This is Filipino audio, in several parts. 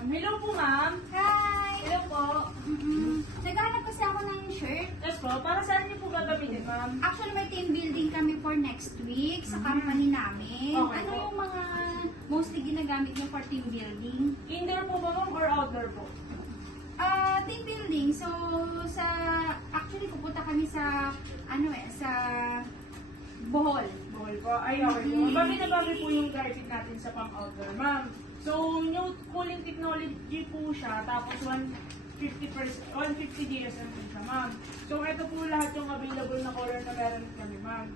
Hello po, ma'am. Hi! Hello po. Naghanap kasi ako ng shirt. Yes po, para saan niyo po gagamitin, ma'am? Actually, may team building kami for next week sa company namin. Okay Ano po. yung mga mostly ginagamit niyo for team building? Indoor po ba, ma'am, or outdoor po? Team building. So, actually, pupunta kami sa, sa Bohol. Bohol po. Ay, okay po. Bagay na bagay po yung garment natin sa pang-outdoor, ma'am. So, new cooling technology po siya, tapos 150 DSM po siya, ma'am. So, ito po lahat yung available na color na meron kami, ma'am.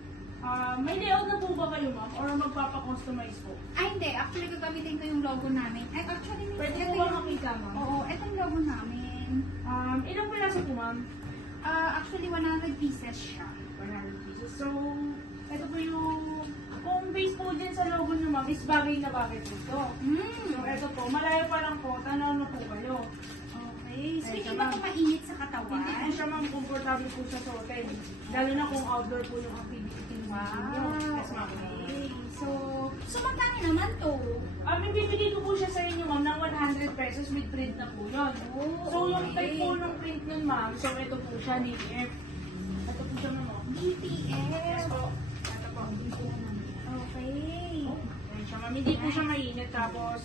May layout na po ba kayo, ma'am? Or magpapa-customize po? Ay, hindi. Actually, gagamitin ko yung logo namin. Ay, actually, Pwede ito po ba yung- makita, ma'am? Oo, ito yung logo namin. Ilang piraso po, ma'am? Actually, 100 pieces siya. 100 pieces. So, ito po yung, kung base po din sa logo nyo, ma'am, is bagay na bagay po ito. So, ito po, malayo pa lang po, tanaw na po kayo. Okay. So, Ay, hindi siya, ba ma'am. ito mainit sa Hindi katawan? po siya, ma'am, comfortable po siya sa hotel. Lalo na kung outdoor po yung activity nyo. Yes, ma'am. Okay. So magkano naman to? Bibigay ko po siya sa inyo, ma'am, ng 100 pesos with print na po yun. So, yung type po ng print nun, ma'am, so ito po siya, DTF. Ito po siya, ma'am. BTF. Yes po. Ito po. Okay. Ayan siya, ma'am. Hindi po siya mainit. Tapos,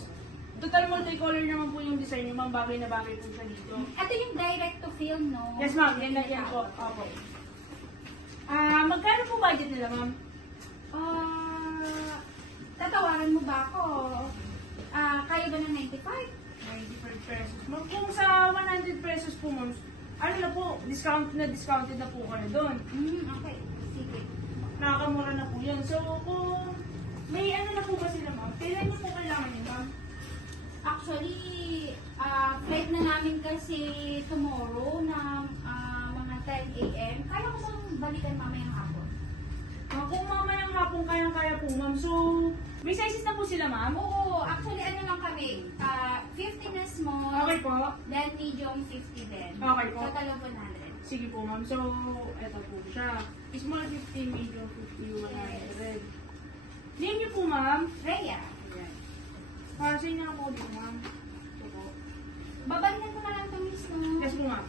total multicolor naman po yung design niyo, ma'am. Bagay na bagay po siya dito. Ito yung direct to film, no? Yes, ma'am. Yan na yan po. Opo. Magkano po budget nila, ma'am? Tatawaran mo ba ako? Kaya ba ng 95? 95 pesos. Ma'am, kung sa 100 pesos po, ma'am, ano na po, discounted na po kayo doon. Okay. Sige. Nakakamura na po yun. So, kung may ano na po ba sila, ma'am? Kailan niyo po kailangan yun, ma'am? Actually, flight na namin kasi tomorrow na mga 10 a.m. Kaya ko bang balikan mamayang hapon? Kung mamayang hapon kayang-kaya po, ma'am. So, may sizes na po sila, ma'am? Oo, actually ano lang kami, 50 na small, Okay po. then medium 50 din. Okay po. Total of 100. Sige po, ma'am. So, eto po siya. Small 50, medium 50, 100. Name niyo po, ma'am. Rhea, Ayan. Para sa inyo na po dito, ma'am. Ito po. babalikan ko na lang ito, miss, no? Yes po, ma'am.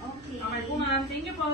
Okay. Okay po, ma'am. Thank you po.